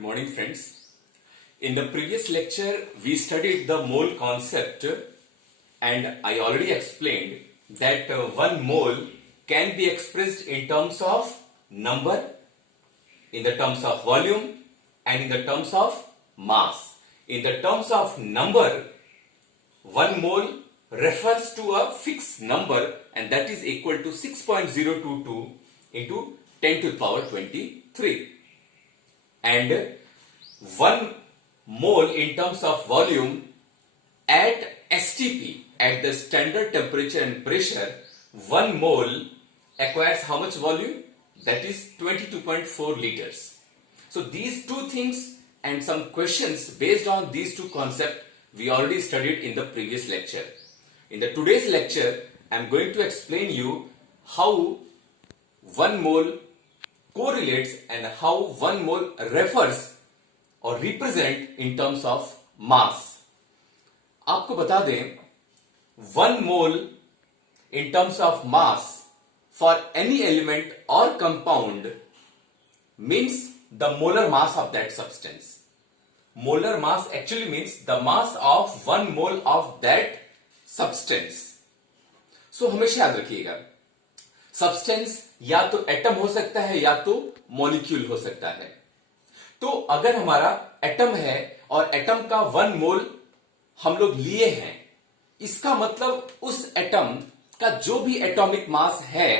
Good morning, friends. In the previous lecture, we studied the mole concept, and I already explained that 1 mole can be expressed in terms of number, in the terms of volume, and in the terms of mass. In the terms of number, 1 mole refers to a fixed number, and that is equal to 6.022 into 10 to the power 23. And 1 mole in terms of volume at STP, at the standard temperature and pressure, 1 mole acquires how much volume? That is 22.4 liters. So these two things and some questions based on these two concepts we already studied in the previous lecture. In the today's lecture, I am going to explain you how 1 mole correlates and how 1 mole refers or represent in terms of mass. आपको बता दें 1 mole in terms of mass for any element or compound means the molar mass of that substance. Molar mass actually means the mass of 1 mole of that substance. So हमेशा याद रखिएगा, substance या तो atom हो सकता है या तो मॉलिक्यूल हो सकता है. तो अगर हमारा एटम है और एटम का 1 मोल हम लोग लिए हैं, इसका मतलब उस एटम का जो भी एटॉमिक मास है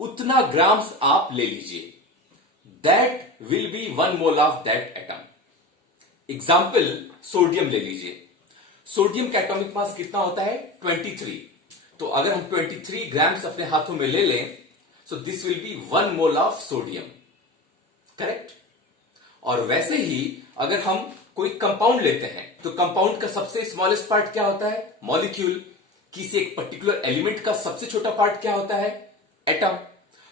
उतना ग्राम्स आप ले लीजिए. That will B 1 mole of that atom. Example, sodium ले लीजिए. सोडियम का एटॉमिक मास कितना होता है? 23. तो अगर हम 23 ग्राम्स अपने हाथों में ले लें, so this will be 1 mole of sodium. Correct? और वैसे ही अगर हम कोई कंपाउंड लेते हैं तो कंपाउंड का सबसे स्मॉलेस्ट पार्ट क्या होता है? मॉलिक्यूल. किसी एक पर्टिकुलर एलिमेंट का सबसे छोटा पार्ट क्या होता है? एटम.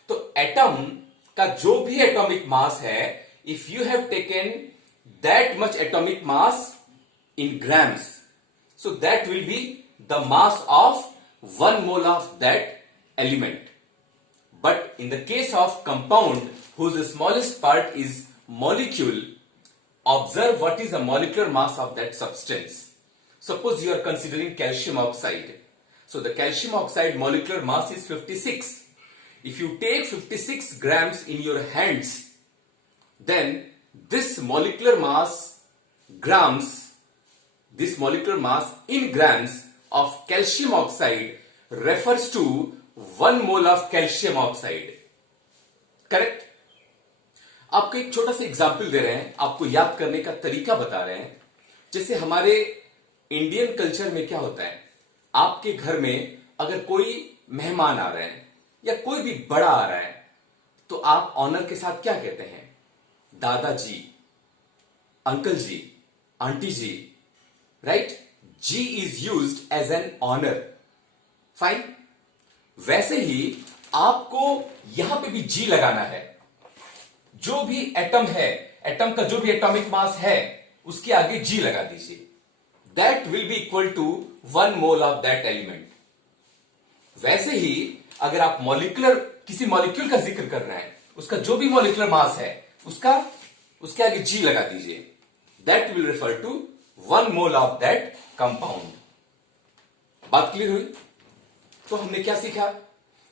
तो एटम का जो भी एटॉमिक मास है, if you have taken that much atomic mass in grams, so that will be the mass of 1 mole of that element. But in the case of compound whose smallest part is molecule, observe what is the molecular mass of that substance. Suppose you are considering calcium oxide. So the calcium oxide molecular mass is 56. If you take 56 grams in your hands, then this molecular mass grams, this molecular mass in grams of calcium oxide refers to 1 mole of calcium oxide. Correct? आपको एक छोटा सा example दे रहे हैं, आपको याद करने का तरीका बता रहे हैं. जैसे हमारे इंडियन कल्चर में क्या होता है, आपके घर में अगर कोई मेहमान आ रहे हैं या कोई भी बड़ा आ रहा है, तो आप ऑनर के साथ क्या कहते हैं? दादाजी, uncle ji, aunty ji. Right? Ji is used as an honour. Fine. वैसे ही आपको यहां पे भी जी लगाना है. जो भी एटम है, एटम का जो भी एटॉमिक मास है, उसके आगे जी लगा दीजिए. That will be equal to 1 mole of that element. वैसे ही अगर आप किसी मॉलिक्यूल का जिक्र कर रहे हैं, उसका जो भी मॉलिक्यूलर मास है उसके आगे जी लगा दीजिए. That will refer to 1 mole of that compound. बात क्लियर हुई? तो हमने क्या सीखा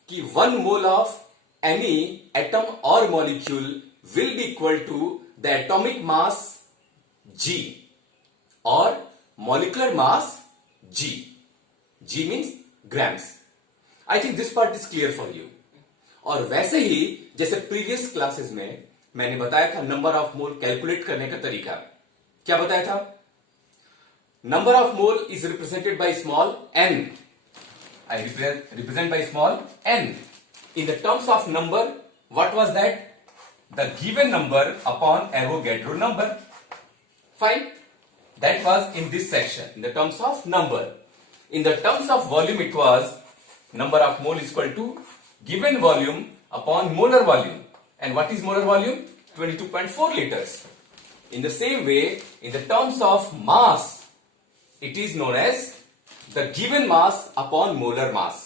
कि 1 मोल ऑफ एनी एटम और molecule will be equal to the atomic mass G और molecular mass G. G means grams. I think this part is clear for you. और वैसे ही जैसे प्रीवियस क्लासेस में मैंने बताया था नंबर ऑफ मोल कैलकुलेट करने का तरीका. क्या बताया था? Number of mole is represented by small n. I represent by small n. In the terms of number, what was that? The given number upon Avogadro number. Fine. That was in this section, in the terms of number. In the terms of volume, it was number of mole is equal to given volume upon molar volume. And what is molar volume? 22.4 liters. In the same way, in the terms of mass, it is known as the given mass upon molar mass.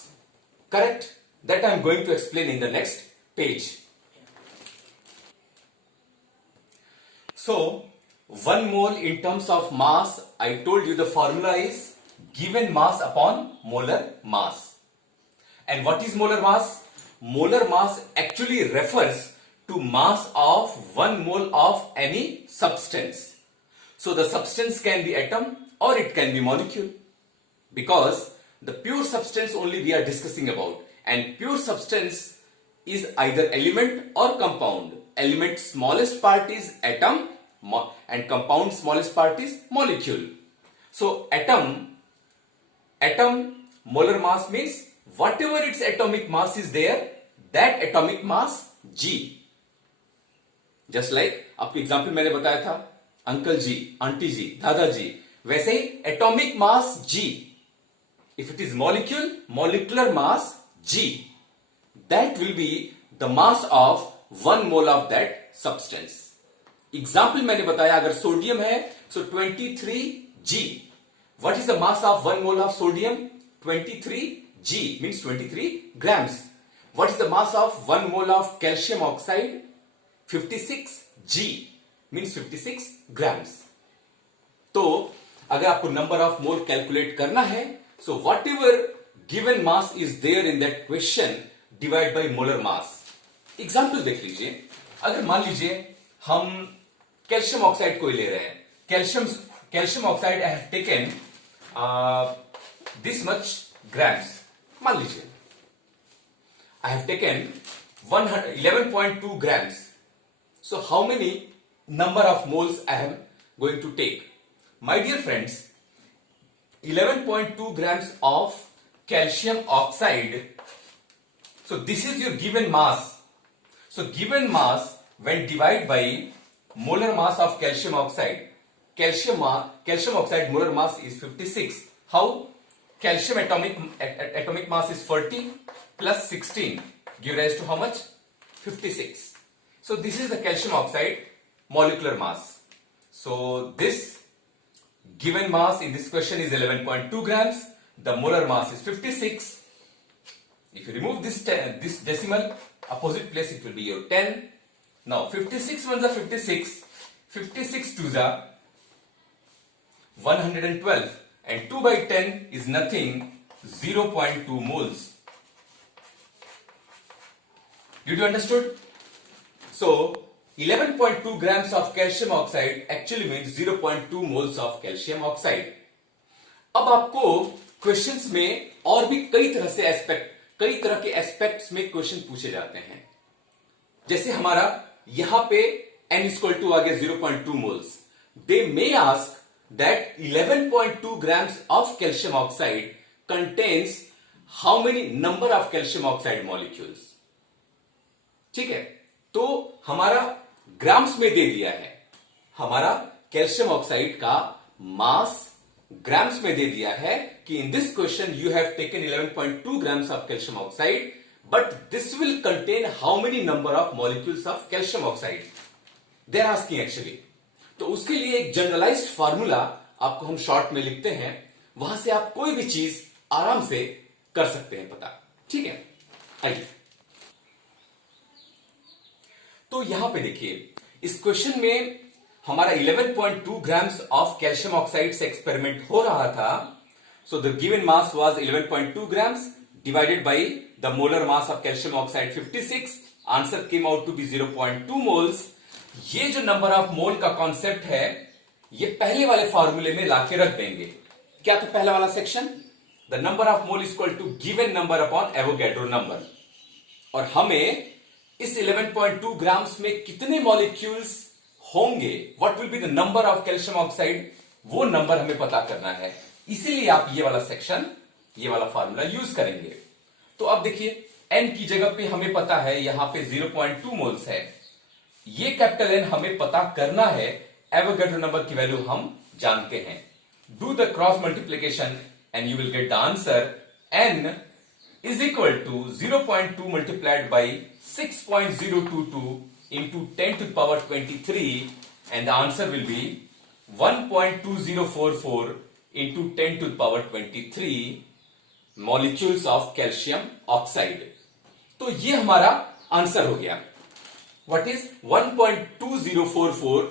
Correct? That I am going to explain in the next page. So 1 mole in terms of mass, I told you the formula is given mass upon molar mass. And what is molar mass? Molar mass actually refers to mass of 1 mole of any substance. So the substance can be atom or it can be molecule, because the pure substance only we are discussing about, and pure substance is either element or compound. Element smallest part is atom and compound smallest part is molecule. So atom molar mass means whatever its atomic mass is there, that atomic mass G. Just like आपको example मैंने बताया था, uncle ji, aunty ji, दादाजी, वैसे ही atomic mass G. If it is molecule, molecular mass G. That will be the mass of 1 mole of that substance. Example मैंने बताया, अगर सोडियम है so 23G. What is the mass of 1 mole of sodium? 23G means 23 grams. What is the mass of 1 mole of calcium oxide? 56G means 56 grams. तो अगर आपको number of mole calculate करना है, so whatever given mass is there in that question, divide by molar mass. Example देख लीजिए, अगर मान लीजिए हम कैल्शियम ऑक्साइड को ले रहे हैं, calcium oxide I have taken this much grams. मान लीजिए आई have taken 11.2 grams. So how many number of moles I am going to take? My dear friends, 11.2 grams of calcium oxide. So this is your given mass. So given mass when divided by molar mass of calcium oxide. Calcium oxide molar mass is 56. How? Calcium atomic mass is 40 plus 16 give rise to how much? 56. So this is the calcium oxide molecular mass. So this given mass in this question is 11.2 grams. The molar mass is 56. If you remove this decimal, opposite place it will be your 10. Now 56 ones are 56. 56 twos are 112. And 2 by 10 is nothing, 0.2 moles. Did you understood? So 11.2 grams of calcium oxide actually means 0.2 moles of calcium oxide. अब आपको questions में और भी कई तरह के aspects में question पूछे जाते हैं. जैसे हमारा यहां पे n इक्वल टू आ गया 0.2 moles. They may ask that 11.2 grams of calcium oxide contains how many number of calcium oxide molecules. ठीक है, तो हमारा ग्राम्स में दे दिया है, हमारा कैल्शियम ऑक्साइड का मास ग्राम्स में दे दिया है कि in this question you have taken 11.2 grams of calcium oxide, but this will contain how many number of molecules of calcium oxide they are asking actually. तो उसके लिए एक जनरलाइज्ड फार्मूला आपको हम शॉर्ट में लिखते हैं, वहां से आप कोई भी चीज आराम से कर सकते हैं पता. ठीक है, आइए. तो यहां पे देखिए, इस क्वेश्चन में हमारा 11.2 grams ऑफ कैल्शियम ऑक्साइड से एक्सपेरिमेंट हो रहा था. So the given mass was 11.2 grams divided by the molar mass of calcium oxide 56. Answer came out to be 0.2 moles. ये जो नंबर ऑफ मोल का कॉन्सेप्ट है, ये पहले वाले फॉर्मूले में लाके रख देंगे. क्या था पहला वाला section? The number of mole equal to given number upon Avogadro number. और हमें इस 11.2 ग्राम्स में कितने मॉलिक्यूल्स होंगे, what will be the number of calcium oxide, वो नंबर हमें पता करना है. इसीलिए आप ये वाला सेक्शन, ये वाला फॉर्मूला यूज करेंगे. तो अब देखिए, n की जगह पे हमें पता है यहां पे 0.2 मोल्स है. ये कैपिटल N हमें पता करना है, एवोगैड्रो नंबर की वैल्यू हम जानते हैं. Do the cross multiplication and you will get the answer. n is equal to 0.2 multiplied by 6.022 into 10 to the power 23, and the answer will be 1.2044 into 10 to the power 23 molecules of calcium oxide. तो ये हमारा answer हो गया. What is 1.2044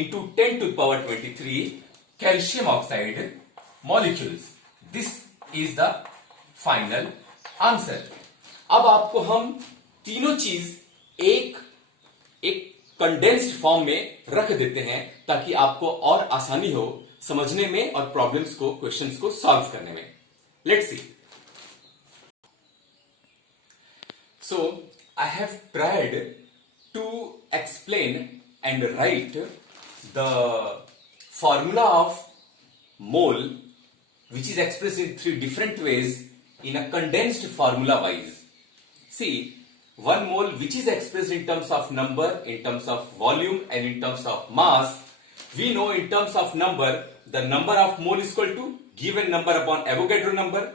into 10 to the power 23 calcium oxide molecules. This is the final answer. अब आपको हम तीनों चीज एक कंडेंस्ड फॉर्म में रख देते हैं ताकि आपको और आसानी हो समझने में और प्रॉब्लम्स को, क्वेश्चंस को सॉल्व करने में. Let's see. So I have tried to explain and write the formula of mole, which is expressed in three different ways in a condensed formula wise. See, 1 mole which is expressed in terms of number, in terms of volume and in terms of mass. We know in terms of number, the number of mole is equal to given number upon Avogadro number.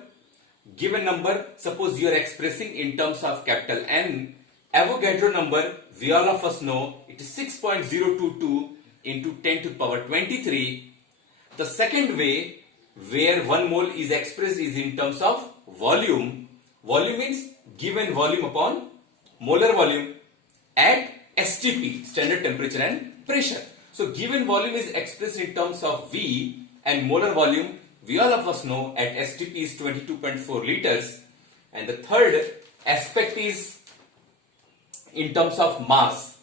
Given number, suppose you are expressing in terms of capital N, Avogadro number, we all of us know it is 6.022 into 10 to the power 23. The second way where 1 mole is expressed is in terms of volume. Volume means given volume upon molar volume at STP, standard temperature and pressure. So given volume is expressed in terms of V and molar volume, we all of us know at STP is 22.4 liters. And the third aspect is in terms of mass.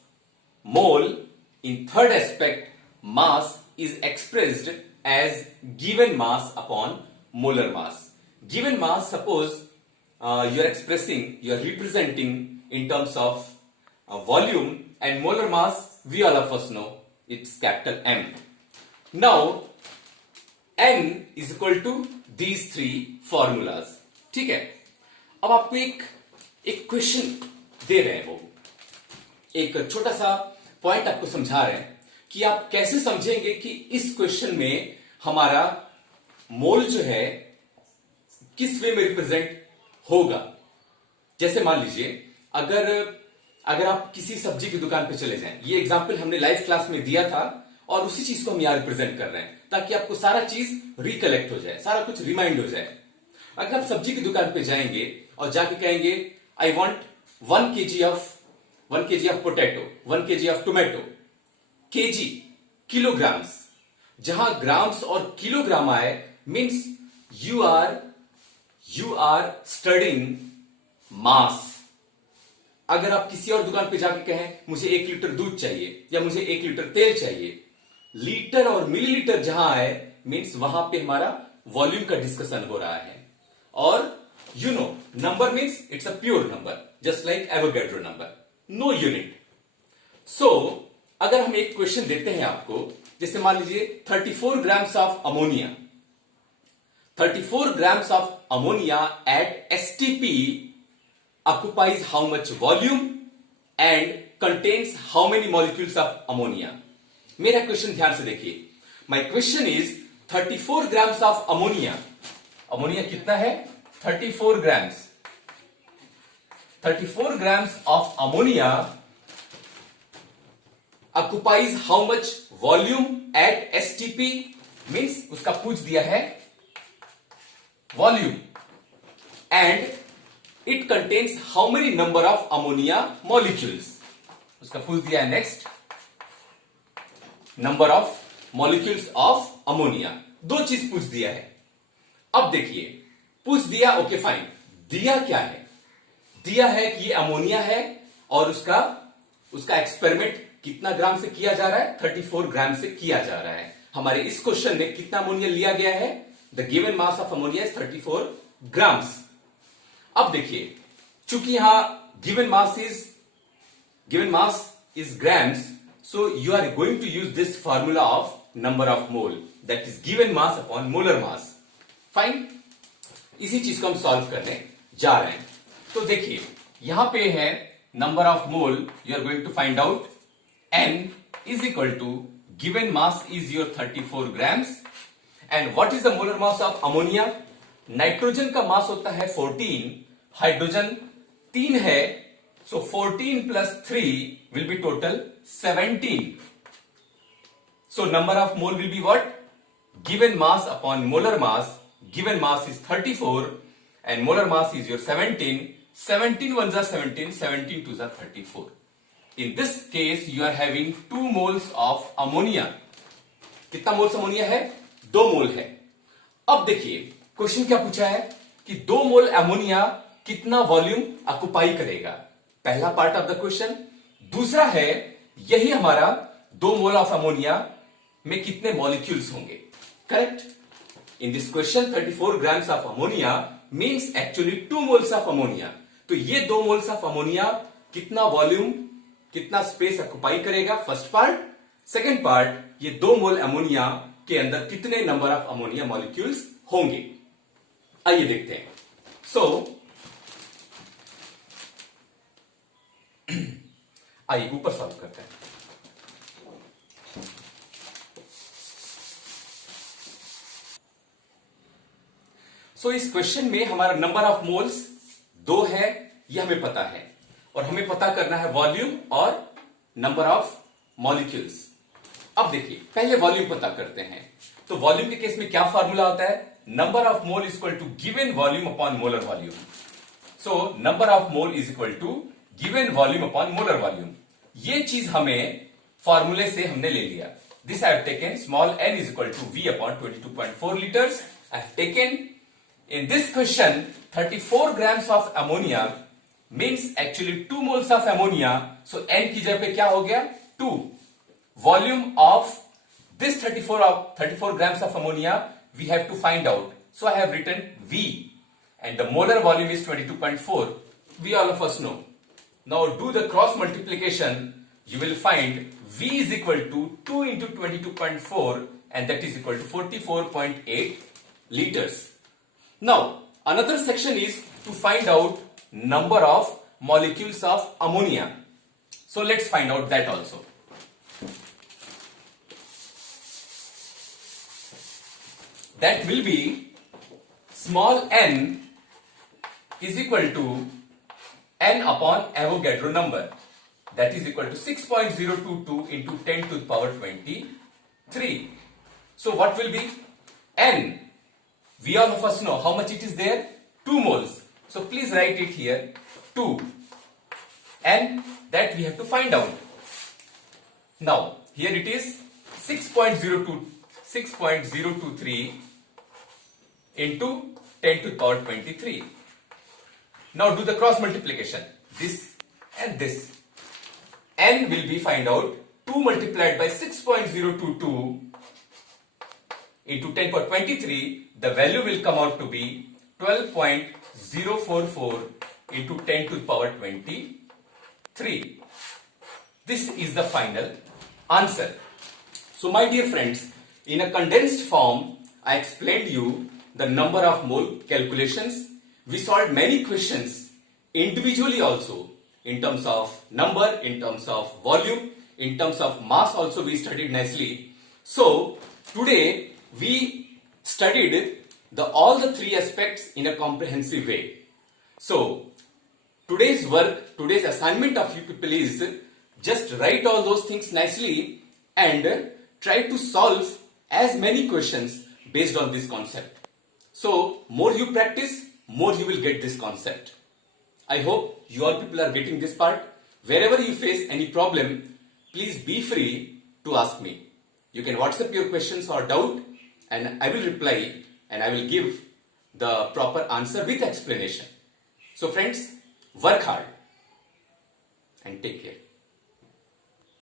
Mole, in third aspect, mass is expressed as given mass upon molar mass. Given mass, suppose you are expressing, you are representing in terms of volume, and molar mass, we all of us know it's capital M. Now, N is equal to these three formulas. ठीक है. अब आपको एक question दे रहे हैं, वो एक छोटा सा पॉइंट आपको समझा रहे हैं कि आप कैसे समझेंगे कि इस क्वेश्चन में हमारा मोल जो है किस वे में रिप्रेजेंट होगा. जैसे मान लीजिए अगर आप किसी सब्जी की दुकान पे चले जाएं, ये एग्जांपल हमने लाइव क्लास में दिया था और उसी चीज को हम यहां रिप्रेजेंट कर रहे हैं ताकि आपको सारा चीज रिकलेक्ट हो जाए, सारा कुछ रिमाइंड हो जाए. अगर आप सब्जी की दुकान पे जाएंगे और जाके कहेंगे I want 1 kg of potato, 1 kg of tomato, KG kilograms, जहां ग्राम्स और किलोग्राम आए मीन्स यू आर स्टडिंग मास. अगर आप किसी और दुकान पे जाके कहें मुझे 1 लीटर दूध चाहिए या मुझे 1 लीटर तेल चाहिए, लीटर और मिलीलीटर जहां आए मीन्स वहां पे हमारा वॉल्यूम का डिस्कशन हो रहा है. और you know number means it's a pure number, just like Avogadro number, no unit. So अगर हम एक क्वेश्चन देते हैं आपको, जैसे मान लीजिए 34 grams of ammonia, 34 grams of ammonia at STP occupies how much volume and contains how many molecules of ammonia. मेरा क्वेश्चन ध्यान से देखिए. My question is 34 grams of ammonia. Ammonia कितना है? 34 grams. 34 grams of ammonia occupies how much volume at STP means उसका पूछ दिया है volume, and it contains how many number of ammonia molecules. उसका पूछ दिया है next number of molecules of ammonia. दो चीज पूछ दिया है. अब देखिए पूछ दिया, ओके फाइन, दिया क्या है? दिया है कि ये अमोनिया है और उसका एक्सपेरिमेंट कितना ग्राम से किया जा रहा है? 34 ग्राम से किया जा रहा है. हमारे इस क्वेश्चन में कितना अमोनिया लिया गया है? The given mass of ammonia is 34 grams. अब देखिए, चूंकि यहां given mass is grams, so you are going to use this formula of number of mole, that is given mass upon molar mass. Fine. इसी चीज को हम solve करने जा रहे हैं. तो देखिए यहां पे है number of mole, you are going to find out N is equal to given mass is your 34 grams. And what is the molar mass of ammonia? Nitrogen का मास होता है 14, हाइड्रोजन 3 है, so 14 plus 3 will be total 17. So number of mole will be what? Given mass upon molar mass. Given mass is 34 and molar mass is your 17. 17 ones are 17, 17 twos are 34. In this case, you are having 2 moles of ammonia. कितना moles ammonia है? 2 मोल है. अब देखिए question क्या पूछा है कि 2 मोल ammonia कितना वॉल्यूम ऑक्युपाई करेगा. पहला पार्ट ऑफ द क्वेश्चन. दूसरा है यही हमारा 2 मोल ऑफ अमोनिया में कितने मॉलिक्यूल्स होंगे. Correct. In this question 34 grams of ammonia means actually 2 moles of ammonia. तो ये 2 मोल्स ऑफ अमोनिया कितना वॉल्यूम, कितना स्पेस ऑक्युपाई करेगा. First part. सेकेंड पार्ट, ये 2 मोल अमोनिया के अंदर कितने नंबर ऑफ अमोनिया मॉलिक्यूल्स होंगे. आइए देखते हैं. आइए ऊपर सॉल्व करते हैं. इस क्वेश्चन में हमारा नंबर ऑफ मोल्स 2 है, यह हमें पता है, और हमें पता करना है वॉल्यूम और नंबर ऑफ मॉलिक्यूल्स. अब देखिए पहले वॉल्यूम पता करते हैं. तो वॉल्यूम के केस में क्या फॉर्मूला होता है? Number of mole is equal to given volume upon molar volume. So number of mole is equal to given volume upon molar volume. ये चीज हमें फॉर्मूले से हमने ले लिया. This I have taken small n is equal to v upon 22.4 litres. I have taken in this question 34 grams of ammonia means actually 2 moles of ammonia. So n की जगह पे क्या हो गया? 2. Volume of this 34 grams of ammonia we have to find out. So I have written V and the molar volume is 22.4. We all of us know. Now do the cross multiplication. You will find V is equal to 2 into 22.4 and that is equal to 44.8 liters. Now another section is to find out number of molecules of ammonia. So let's find out that also. That will be small n is equal to n upon Avogadro number. That is equal to 6.022 into 10 to the power 23. So what will be n? We all of us know how much it is there? 2 moles. So please write it here 2 and that we have to find out. Now here it is 6.023 into 10 to the power 23. Now do the cross multiplication. This and this. N will be find out 2 multiplied by 6.022 into 10 power 23. The value will come out to be 12.044 into 10 to the power 23. This is the final answer. So my dear friends, in a condensed form, I explained you the number of mole calculations. We solved many questions individually also, in terms of number, in terms of volume, in terms of mass also we studied nicely. So today we studied all the 3 aspects in a comprehensive way. So today's work, today's assignment of you people is just write all those things nicely and try to solve as many questions based on this concept. So more you practice, more you will get this concept. I hope you all people are getting this part. Wherever you face any problem, please be free to ask me. You can WhatsApp your questions or doubt and I will reply and I will give the proper answer with explanation. So friends, work hard and take care.